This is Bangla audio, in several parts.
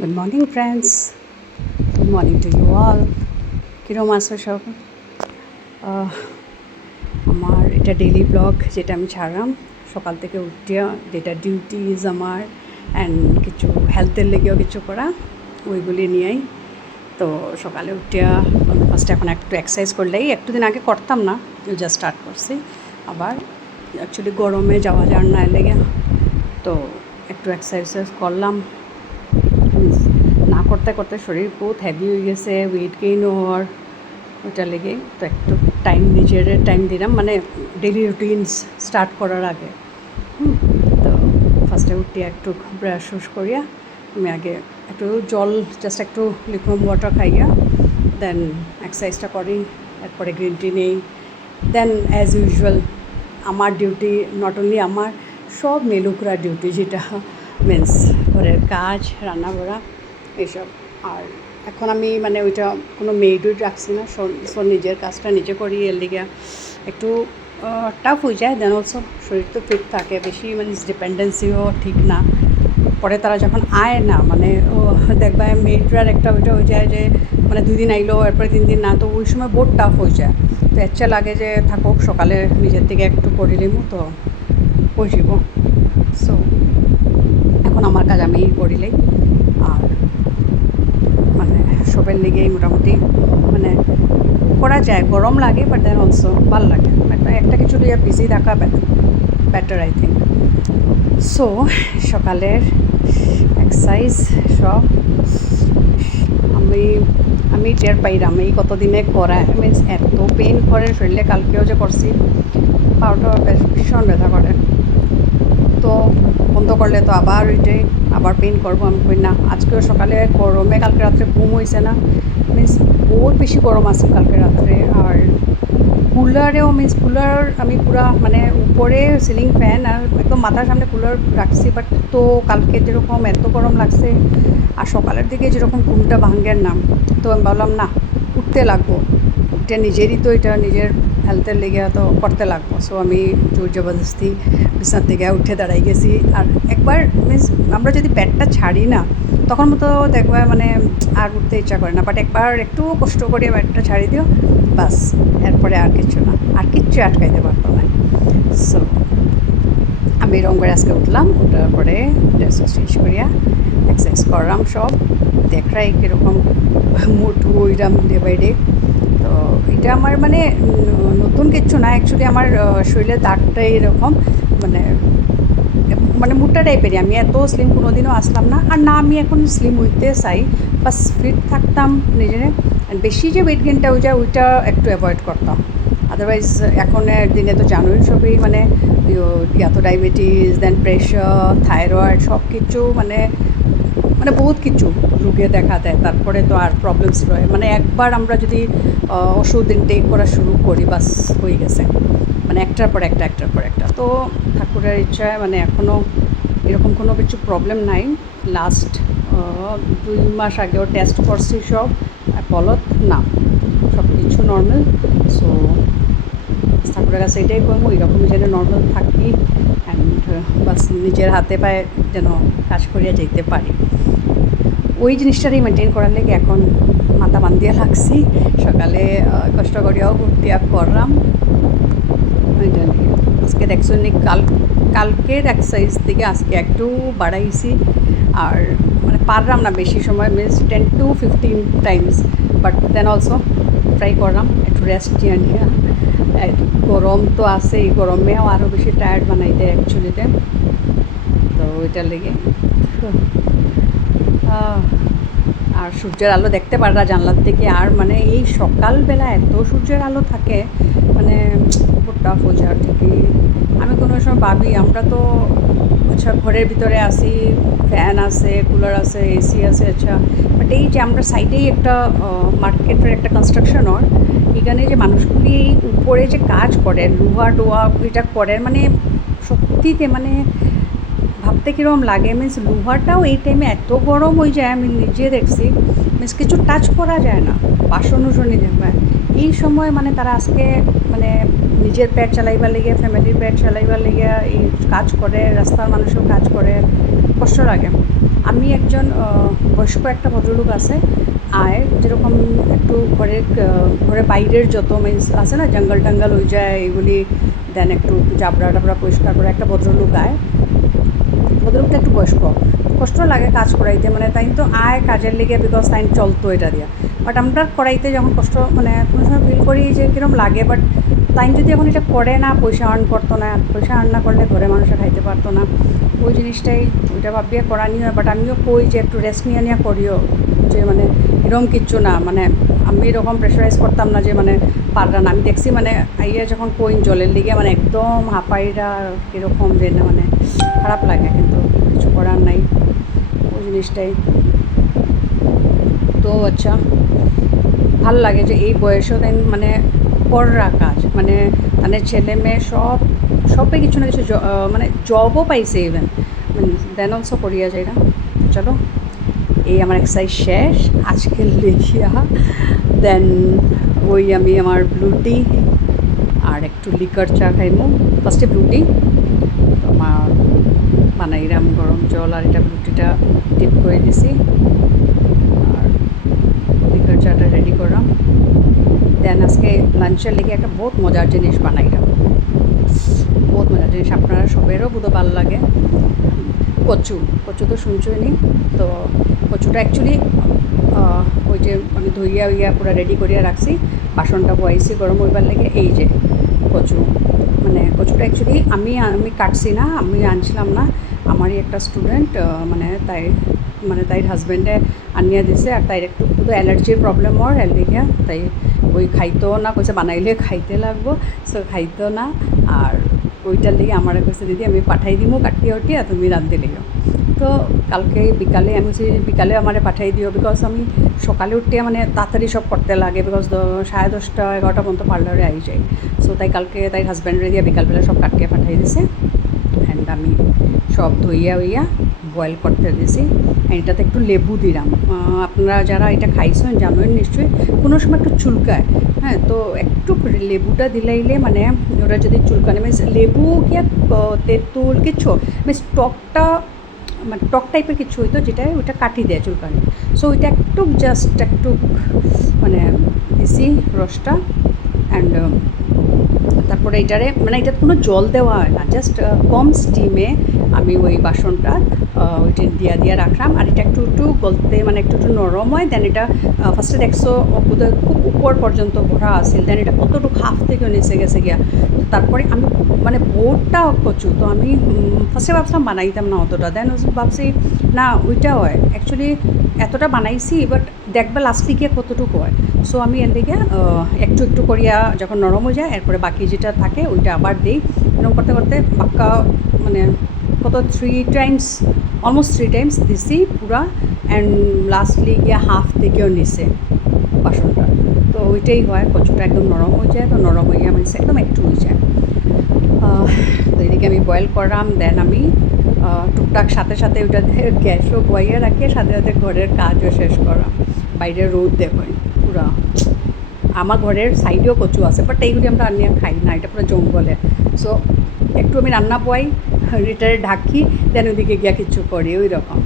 Good morning, friends. Good morning to you all. কিরম আছো সব? আমার এটা ডেইলি ব্লগ যেটা আমি ছাড়লাম সকাল থেকে উঠিয়া, যেটা ডিউটিজ আমার অ্যান্ড কিছু হেলথের লেগেও কিছু করা, ওইগুলি নিয়েই। তো সকালে উঠিয়া ফার্স্টে এখন একটু এক্সারসাইজ করলেই, একটু দিন আগে করতাম না, জাস্ট স্টার্ট করছি আবার। অ্যাকচুয়ালি গরমে যাওয়া যাওয়ার না লেগে তো একটু এক্সারসাইজ করলাম। না করতে করতে শরীর বহুত হেভি হয়ে গেছে, ওয়েট গেইন হওয়ার ওইটা লেগে। তো একটু নিজের টাইম দিলাম, মানে ডেলি রুটিনস স্টার্ট করার আগে। তো ফার্স্টে উঠে একটু ব্রাশ করিয়া আমি আগে একটু জল, জাস্ট একটু লিকুইড ওয়াটার খাইয়া দেন এক্সারসাইজটা করি। এরপরে গ্রিন টি নেই। দেন অ্যাজ ইউজুয়াল আমার ডিউটি, নট অনলি আমার, সব মেলুকরা ডিউটি, যেটা মিন্স ঘরের কাজ, রান্না করা এইসব। আর এখন আমি মানে ওইটা কোনো মেয়েডও রাখছি না, সো নিজের কাজটা নিজে করি। এর দিকে একটু টাফ হয়ে যায়। দেন অলসো শরীর তো ফিট থাকে, বেশি মানে ডিপেন্ডেন্সিও ঠিক না। পরে তারা যখন আয় না, মানে দেখবা মেয়েটার একটা ওইটা হয়ে যায় যে মানে 2 দিন আইলো এরপরে 3 দিন না, তো ওই সময় বহুত টাফ হয়ে যায়। তো ইচ্ছা লাগে যে থাকুক, সকালে নিজের থেকে একটু করে নিবো তো বুঝিব। সো এখন আমার কাজ আমি করিলেই, আর মানে সবের লেগেই মোটামুটি মানে করা যায়। গরম লাগে বাট দেন অলসো ভাল লাগে, একটা কিছু দিয়ে বিজি থাকা বেটার আই থিঙ্ক। সো সকালের এক্সারসাইজ সব আমি টের পাইলাম এই কতদিনে করা, মিনস এত পেইন করে শরীরে। কালকেও যে করছি, পাওয়াটা ভীষণ ব্যথা করে। তো বন্ধ করলে তো আবার ওইটাই, আবার পেইন করবো। আমি কই না, আজকেও সকালে গরমে, কালকে রাত্রে ঘুম হয়েছে না, মিন্স বহুত বেশি গরম আছে কালকে রাত্রে। আর কুলারেও মিন্স কুলার আমি পুরা মানে উপরে সিলিং ফ্যান আর একদম মাথার সামনে কুলার রাখছি, বাট তো কালকে যেরকম এত গরম লাগছে আর সকালের দিকে যেরকম ঘুমটা ভাঙ্গের নাম, তো আমি ভাবলাম না, উঠতে লাগবো। এটা নিজেরই তো, এটা নিজের হেলথের লেগে তো করতে লাগবো। সো আমি জোর জবরদস্তি বিছানার থেকে উঠে দাঁড়াই গেছি। আর একবার মিন্স আমরা যদি ব্যাটটা ছাড়ি না, তখন মতো দেখবা মানে আর উঠতে ইচ্ছা করে না, বাট একবার একটু কষ্ট করে ব্যাটটা ছাড়ি দিও, বাস, এরপরে আর কিছু না, আর কিচ্ছু আটকাইতে পারতো না। সো আমি এরকম করে আজকে উঠলাম, ওঠার পরে ড্রেস চেঞ্জ করিয়া এক্সারসাইজ করলাম সব। দেখরাই কীরকম মুড ওইরাম ডে বাই ডে। তো এটা আমার মানে নতুন কিচ্ছু না, অ্যাকচুয়ালি আমার শরীরের দাগটাই এরকম, মানে মানে মোটা টাইপেরই। আমি এত স্লিম কোনো দিনও আসলাম না, আর না আমি এখন স্লিম হইতে চাই, বাস ফিট থাকতাম নিজের। বেশি যে ওয়েট গেনটা হয়ে যায় ওইটা একটু অ্যাভয়েড করতাম। আদারওয়াইজ এখনের দিনে তো জানোই সবই, মানে এত ডায়াবেটিস, দেন প্রেশার, থাইরয়েড, সব কিছু মানে মানে বহুত কিছু রোগে দেখা দেয়। তারপরে তো আর প্রবলেমস রয়ে, মানে একবার আমরা যদি ওষুধ ইনটেক করা শুরু করি, বাস হয়ে গেছে, মানে একটার পর একটা। তো ঠাকুরের ইচ্ছায় মানে এখনও এরকম কোনো কিছু প্রবলেম নাই। লাস্ট 2 মাস আগেও টেস্ট করছি সব, বলত না, সব কিছু নর্মাল। সো ঠাকুরের কাছে এটাই করবো, এরকমই যেন নর্মাল থাকি অ্যান্ড বাস নিজের হাতে পায়ে যেন কাজ করিয়া যেতে পারি। ওই জিনিসটারই মেনটেন করার লেগে এখন মাথা বান্ধিয়া লাগছি। সকালে কষ্ট করিয়াও ঘুরতিয়া করলাম ওইটা নিয়ে। আজকে দেখছো নি, কালকের এক্সারসাইজ থেকে আজকে একটু বাড়াইছি। আর মানে পারলাম না বেশি সময়, means 10 to 15 times, but then also try করলাম একটু রেস্ট নিয়ে। গরম তো আছে, এই গরমেও আরও বেশি টায়ার্ড বানাই দেয় অ্যাকচুয়ালিতে। তো ওইটার লেগে আর সূর্যের আলো দেখতে পারা জানলার থেকে, আর মানে এই সকালবেলা এত সূর্যের আলো থাকে, মানে খুব টাফ হয়ে যায় ঠিকই। আমি কোনো সময় ভাবি আমরা তো আচ্ছা ঘরের ভিতরে আসি, ফ্যান আছে, কুলার আছে, এসি আছে, আচ্ছা, বাট এই যে আমরা সাইডেই একটা মার্কেটের একটা কনস্ট্রাকশন হয়, এখানে যে মানুষগুলি উপরে যে কাজ করে, লোহা টোহা এটা করে, মানে সত্যিতে মানে ভাবতে কীরকম লাগে। মিন্স লোহাটাও এই টাইমে এত গরম হয়ে যায়, আমি নিজে দেখছি, মিন্স কিছু টাচ করা যায় না। বাসন উসনই দেখবে এই সময়, মানে তারা আজকে মানে নিজের পেট চালাইবার লেগে, ফ্যামিলির পেট চালাইবার লেগে এই কাজ করে, রাস্তার মানুষও কাজ করে, কষ্ট লাগে। আমি একজন বয়স্ক একটা ভদ্রলোক আছে আয় যেরকম একটু ঘরে বাইরের যত মিন্স আছে না জঙ্গল টঙ্গল হয়ে যায় এগুলি দেন একটু জাবড়া টাবড়া পরিষ্কার করে একটা ভদ্রলোক আয় ভদ্রলোকটা একটু বয়স্ক কষ্ট লাগে কাজ করাইতে মানে তাই তো আয় কাজের লেগে বিকজ তাই চলতো এটা দিয়া বাট আমরা করাইতে যখন কষ্ট মানে কোনো সময় ফিল করি যে কীরকম লাগে বাট তাই যদি এখন এটা করে না পয়সা আর্ন করতো না পয়সা আর্ন না করলে ঘরে মানুষে খাইতে পারতো না ওই জিনিসটাই ওইটা ভাবিয়ে করা নিয়ে হয় বাট আমিও কই যে একটু রেস্ট নিয়ে করিও যে মানে এরকম কিচ্ছু না মানে আমি এরকম প্রেশারাইজ করতাম না যে মানে পাররা না আমি দেখছি মানে আইয়া যখন কইন জলের লিগে মানে একদম হাঁপাইরা কীরকম যে না মানে খারাপ লাগে কিন্তু কিছু করার নাই ওই জিনিসটাই তো আচ্ছা ভাল লাগে যে এই বয়সেও দেন মানে কররা কাজ মানে তাদের ছেলে মেয়ে সবে কিছু না কিছু মানে জবও পাইছে ইভেন দেন অলসো করিয়া যায় না চলো এই আমার এক্সারসাইজ শেষ আজকের লেখিয়া দেন ওই আমি আমার ব্লু টি আর একটু লিকার চা খাইমু ফার্স্টে ব্লু টি আমার বানাইরাম গরম জল আর এটা ব্লু টিটা ডিপ করে দিছি আর লিকার চাটা রেডি করলাম দেন আজকে লাঞ্চের লেগে একটা বহুত মজার জিনিস বানাইলাম বহুত মজার জিনিস আপনারা সবেরও বোধ ভালো লাগে কচু তো শুনছই নি তো কচুটা অ্যাকচুয়ালি ওই যে আমি ধুইয়া পুরো রেডি করিয়া রাখছি বাসনটা বয়াইছি গরম হইবার লেগে এই যে কচু মানে কচুটা অ্যাকচুয়ালি আমি কাটছি না আমি আনছিলাম না আমারই একটা স্টুডেন্ট মানে তাই হাজব্যান্ডে আনিয়া দিছে আর তাই একটু শুধু অ্যালার্জির প্রবলেম ওর অ্যালার্জিয়া তাই ওই খাইতেও না কইছে বানাইলে খাইতে লাগবো সো খাইতেও না আর ওইটার লেগে আমার কইছে দিদি আমি পাঠাই দিমু কাটিয়া তুমি রাঁধতে লেগে তো কালকে বিকালে আমি বিকালে আমার পাঠাই দিও বিকজ আমি সকালে উঠতে মানে তাড়াতাড়ি সব করতে লাগে বিকজ 10:30 11টা পর্যন্ত পার্লারে আই যাই সো তাই কালকে তাই হাজব্যান্ডরে দিয়ে বিকালবেলা সব কাটিয়ে পাঠাই দিছে অ্যান্ড আমি সব ধুইয়া বয়েল করতে দিয়েছি এটাতে একটু লেবু দিলাম আপনারা যারা এটা খাইছেন জানেন নিশ্চয়ই কোনো সময় একটু চুলকায় হ্যাঁ তো একটু লেবুটা দিলাইলে মানে ওরা যদি চুলকানে মিনস লেবু কি তেঁতুল কিছু মিনস টকটা মানে টক টাইপের কিছু হইতো যেটা ওইটা কাটি দেয় চুলকানি সো ওইটা একটু মানে দিছি রসটা অ্যান্ড তারপরে এটারে মানে এটাতে কোনো জল দেওয়া হয় না জাস্ট কম স্টিমে আমি ওই বাসনটা ওইটা দিয়া রাখলাম আর এটা একটু গলতে মানে একটু নরম হয় দেন এটা ফার্স্টে দেখছো বোধহয় খুব উপর পর্যন্ত ভরা আসছিল দেন এটা কতটুকু হাফ থেকে নিচে গেছে গিয়া তারপরে আমি মানে বোর্ডটা কচু তো আমি ফার্স্টে ভাবছিলাম বানাইতাম না অতটা দেন ভাবছি না ওইটা হয় অ্যাকচুয়ালি এতটা বানাইছি বাট দেখবা লাস্টে গিয়ে কতটুকু হয় সো আমি এর দিকে একটু করিয়া যখন নরম হয়ে যায় এরপরে বাকি যেটা থাকে ওইটা আবার দিই এরকম করতে বাক্কা মানে কত 3 টাইমস অলমোস্ট 3 টাইমস দিছি পুরা অ্যান্ড লাস্টলি গিয়ে হাফ থেকেও নিছে বাসনটা তো ওইটাই হয় কচুটা একদম নরম হয়ে যায় তো নরম হয়ে গিয়ে মানে একদম একটু হয়ে যায় তো এদিকে আমি বয়েল করলাম দেন আমি টুকটাক সাথে ওইটা গ্যাসও বইয়ে রাখিয়ে সাথে ঘরের কাজও শেষ করা বাইরে রোদ দেখুন পুরা আমার ঘরের সাইডেও কচু আছে বাট এইগুলি আমরা আনিয়ে খাই না এটা পুরো জঙ্গলে সো একটু আমি রান্না বই এটারে ঢাকি দেন ওইদিকে গিয়া কিছু করি ওই রকম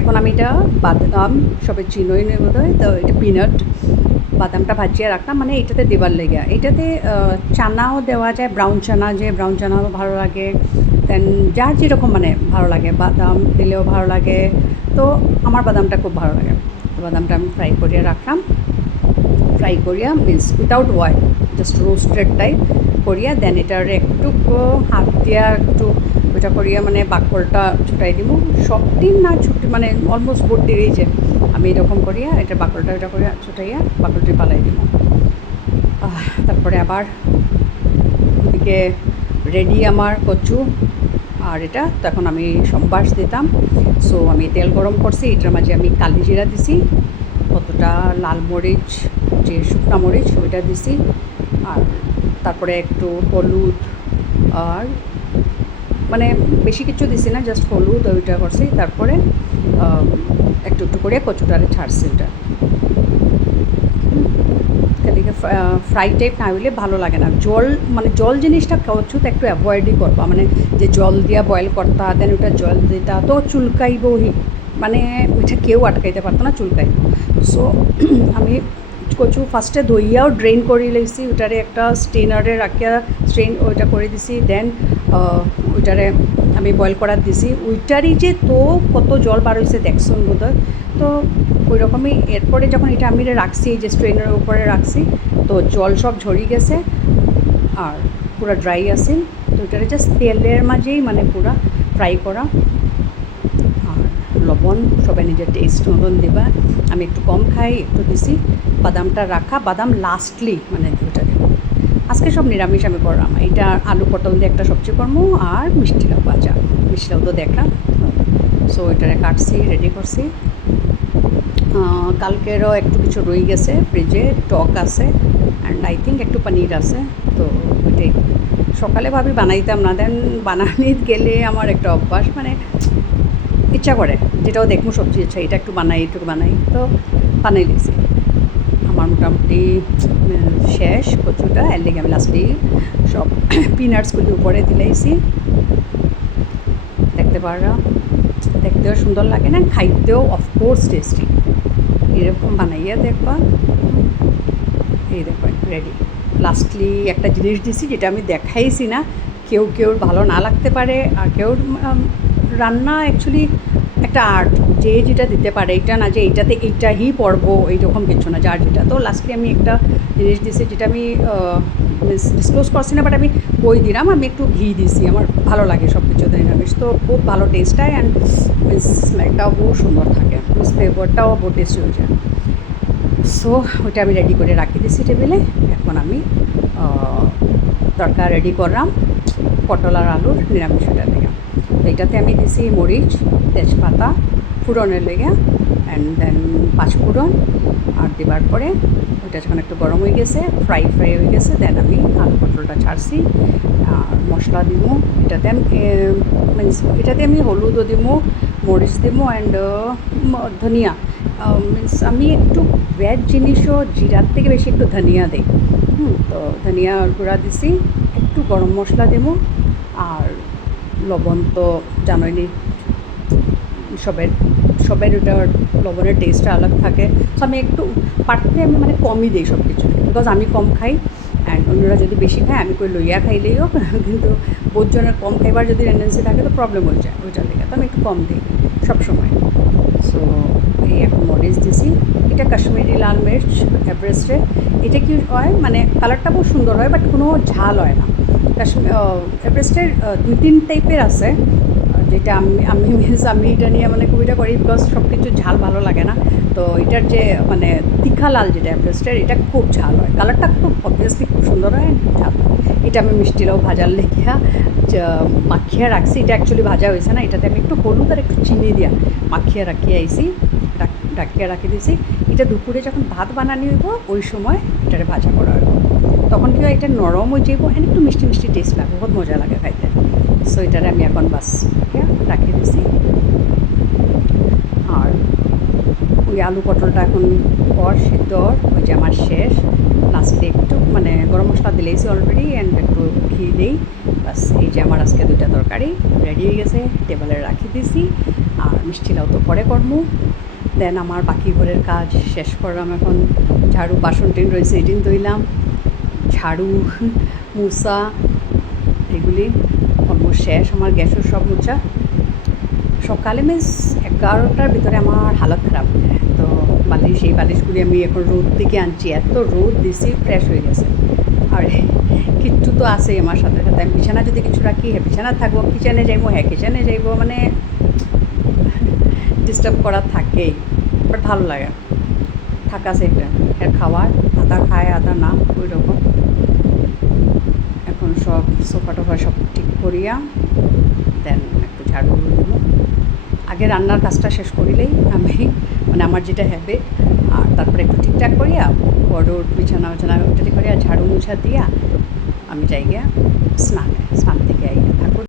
এখন আমি এটা বাদাম সবে চিনোই নেই বোধ হয় তো এটা পিনাট বাদামটা ভাজিয়ে রাখলাম মানে এটাতে দেবার লেগে এটাতে চানাও দেওয়া যায় ব্রাউন চানাও ভালো লাগে দেন যার যেরকম মানে ভালো লাগে বাদাম দিলেও ভালো লাগে তো আমার বাদামটা খুব ভালো লাগে তো বাদামটা আমি ফ্রাই করিয়ে রাখলাম ফ্রাই করিয়া means without oil just roasted type করিয়া দেন এটার একটু হাত দিয়া একটু ওইটা করিয়া মানে বাকলটা ছুটাই দিব সব দিন না ছুটি মানে অলমোস্ট ভর্তি রয়েছে আমি এরকম করিয়া এটা বাকলটা ওইটা করিয়া ছুটাইয়া বাকলটি পালাই দিব তারপরে আবার ওদিকে রেডি আমার কচু আর এটা তখন আমি সম্বাস দিতাম সো আমি তেল গরম করছি এটার মাঝে আমি কালি জিরা দিছি কতটা লাল মরিচ যে শুকনো মরিচ ওইটা দিছি আর তারপরে একটু হলুদ আর মানে বেশি কিছু দিছি না জাস্ট হলুদ ওইটা করছি তারপরে একটু করে কচুটারে ছাড়ছি ওটা এদিকে ফ্রাই টাইপ না হইলে ভালো লাগে না জল জিনিসটা কচুতে একটু অ্যাভয়েডই করবা মানে যে জল দিয়া বয়েল করতা দেন ওটা জল দিতা তো চুলকাইবহি মানে এটা কেউ আটকাইতে পারতো না, চুলকাই। সো আমি কচু ফার্স্টে ধইয়াও ড্রেন করে লইছি, ওইটারে একটা স্ট্রেনারে রাখিয়া ওইটা করে দিছি। দেন ওইটারে আমি বয়েল করার দিছি, ওইটারই যে তো কত জল বার হয়েছে দেখছেন বোধহয়। তো ওই রকমই এরপরে যখন এটা আমি রাখছি, এই যে স্ট্রেনারের উপরে রাখছি, তো জল সব ঝরি গেছে আর পুরো ড্রাই আছে। তো ওইটারে জাস্ট তেলের মাঝেই মানে পুরো ফ্রাই করা। আর লবণ সবাই নিজের টেস্ট মতন দেবা, আমি একটু কম খাই, একটু দিছি। বাদামটা রাখা, বাদাম লাস্টলি মানে ওইটা দেবো। আজকে সব নিরামিষ আমি করলাম, এটা আলু পটল দিয়ে একটা সবজি করবো আর মিষ্টি লাউ ভাজা, মিষ্টি লাউ তো দেখলাম। সো ওইটারে কাটছি, রেডি করছি। কালকেরও একটু কিছু রয়ে গেছে ফ্রিজে, টক আছে অ্যান্ড আই থিঙ্ক একটু পনির আছে। তো ওইটাই সকালে ভাবি বানাইতাম না, দেন বানানি গেলে আমার একটা অভ্যাস, মানে ইচ্ছা করে যেটাও দেখবো সবজি, ইচ্ছা এটা একটু বানাই, তো বানাই দিয়েছি। আমার মোটামুটি শেষ কচুটা, এর লেগে আমি লাস্টে সব পিনাটসগুলি উপরে দিলাইছি। দেখতে পারা, দেখতেও সুন্দর লাগে না, খাইতেও অফকোর্স টেস্টি। এরকম বানাইয়া দেখবা। এই দেখবেন রেডি। লাস্টলি একটা জিনিস দিছি যেটা আমি দেখাইছি না, কেউ ভালো না লাগতে পারে, আর রান্না অ্যাকচুয়ালি একটা আর্ট, যে যেটা দিতে পারে, এটা না যে এইটাতে এইটাই পড়বো এইরকম কিছু না, যার যেটা। তো লাস্টলি আমি একটা জিনিস দিছি যেটা আমি ডিসক্লোজ করছি না, বাট আমি বই দিলাম, আমি একটু ঘি দিছি, আমার ভালো লাগে সব কিছুতে নিরামিষ, তো খুব ভালো টেস্ট হয় অ্যান্ড স্মেলটাও বহু সুন্দর থাকে, ফ্লেভারটাও বহু টেস্টি হয়ে যায়। সো ওইটা আমি রেডি করে রাখি দিছি টেবিলে। এখন আমি তরকা রেডি করলাম পটল আর আলুর নিরামিষটার লেগে। তো এইটাতে আমি দিছি মরিচ, তেজপাতা ফোড়নের লেগে, অ্যান্ড দেন পাঁচফোড়ন আর দেবার পরে ওইটা যখন একটু গরম হয়ে গেছে, ফ্রাই হয়ে গেছে, দেন আমি আলু পটলটা ছাড়ছি আর মশলা দিব। এটাতে আমি হলুদও দিব, মরিচ দিব অ্যান্ড ধনিয়া। মিন্স আমি একটু ভেজ জিনিসও জিরার থেকে বেশি একটু ধনিয়া দিই। তো ধনিয়া গুঁড়া দিছি, একটু গরম মশলা দেবো আর লবণ তো জানোইনি, সবের ওটার লবণের টেস্টটা আলাদা থাকে। সো আমি একটু পারতে আমি মানে কমই দিই সব কিছু, বিকজ আমি কম খাই অ্যান্ড অন্যরা যদি বেশি খায় আমি কই লইয়া খাইলেইও, কিন্তু বহুজনের কম খাইবার যদি টেন্ডেন্সি থাকে তো প্রবলেম হয়ে যায় ওইটার লেগে, তো আমি একটু কম দিই সবসময়। সো এই এখন মরিচ দিছি, এটা কাশ্মীরি লাল মির্চ এভারেস্টে। এটা কি হয় মানে কালারটা বহু সুন্দর হয়, বাট কোনো ঝাল হয় না। এভারেস্টের 2-3 টাইপের আছে, যেটা আমি এটা নিয়ে মানে খুবইটা করি, বিকজ সব কিছু ঝাল ভালো লাগে না। তো এটার যে মানে তীখা লাল যেটা এভারেস্টের, এটা খুব ঝাল হয়, কালারটা খুব অবভিয়াসলি খুব সুন্দর হয়, ঝাল। এটা আমি মিষ্টি লাউ ভাজার লেখিয়া মাখিয়া রাখছি, এটা অ্যাকচুয়ালি ভাজা হয়েছে না, এটাতে আমি একটু হলুদ আর একটু চিনি দিয়া মাখিয়া রাখিয়ে আইছি, ডাকিয়া রাখি দিয়েছি। এটা দুপুরে যখন ভাত বানানি হইব ওই সময় এটারে ভাজা করা হইব, তখন কি হয় এটা নরম হয়ে যাইব অ্যান্ড একটু মিষ্টি মিষ্টি টেস্ট লাগবে, বহুত মজা লাগে খাইতে। সো এটারে আমি এখন বাস রাখিয়ে দিছি। আর ওই আলু পটলটা এখন সিদ্ধ, ওই যে আমার শেষ। লাস্টে একটু মানে গরম মশলা দিলেইছি অলরেডি অ্যান্ড একটু ঘি দিই, বাস এই যে আমার আজকে 2টা তরকারি রেডি হয়ে গেছে, টেবিলে রাখি দিয়েছি। আর মিষ্টি লাউ তো পরে করবো। দেন আমার বাকি ঘরের কাজ শেষ করলাম, এখন ঝাড়ু বাসন টিন রয়েছে এটিন ধুইলাম, ঝাড়ু মুছা এগুলি অলমোস্ট শেষ, আমার গ্যাসের সব মুছা। সকালে মিন্স 11টার ভিতরে আমার হালত খারাপ হয়ে যায়, তো এই বালিশগুলি আমি এখন রোদ থেকে আনছি, এত রোদ দিছি ফ্রেশ হয়ে গেছে। আর কিচ্ছু তো আছেই আমার সাথে সাথে, আমি বিছানা যদি কিছু রাখি বিছানা থাকবো, কিচেনে যাইবো কিচেনে যাইবো, মানে ডিস্টার্ব করা থাকেই, বাট ভালো লাগে থাকা সেটা এর খাওয়ার, আদা খায় আদা না ওই রকম। এখন সব সোফা টোফা সব ঠিক করিয়া দেন একটু ঝাড়ু দেবো। আগে রান্নার কাজটা শেষ করিলেই আমি মানে আমার যেটা হ্যাবিট, আর তারপরে একটু ঠিকঠাক করিয়া বড়োর বিছানা ওটা করিয়া ঝাড়ু মুছা দিয়া আমি যাই গিয়া স্নান থেকে আইয়া ঠাকুর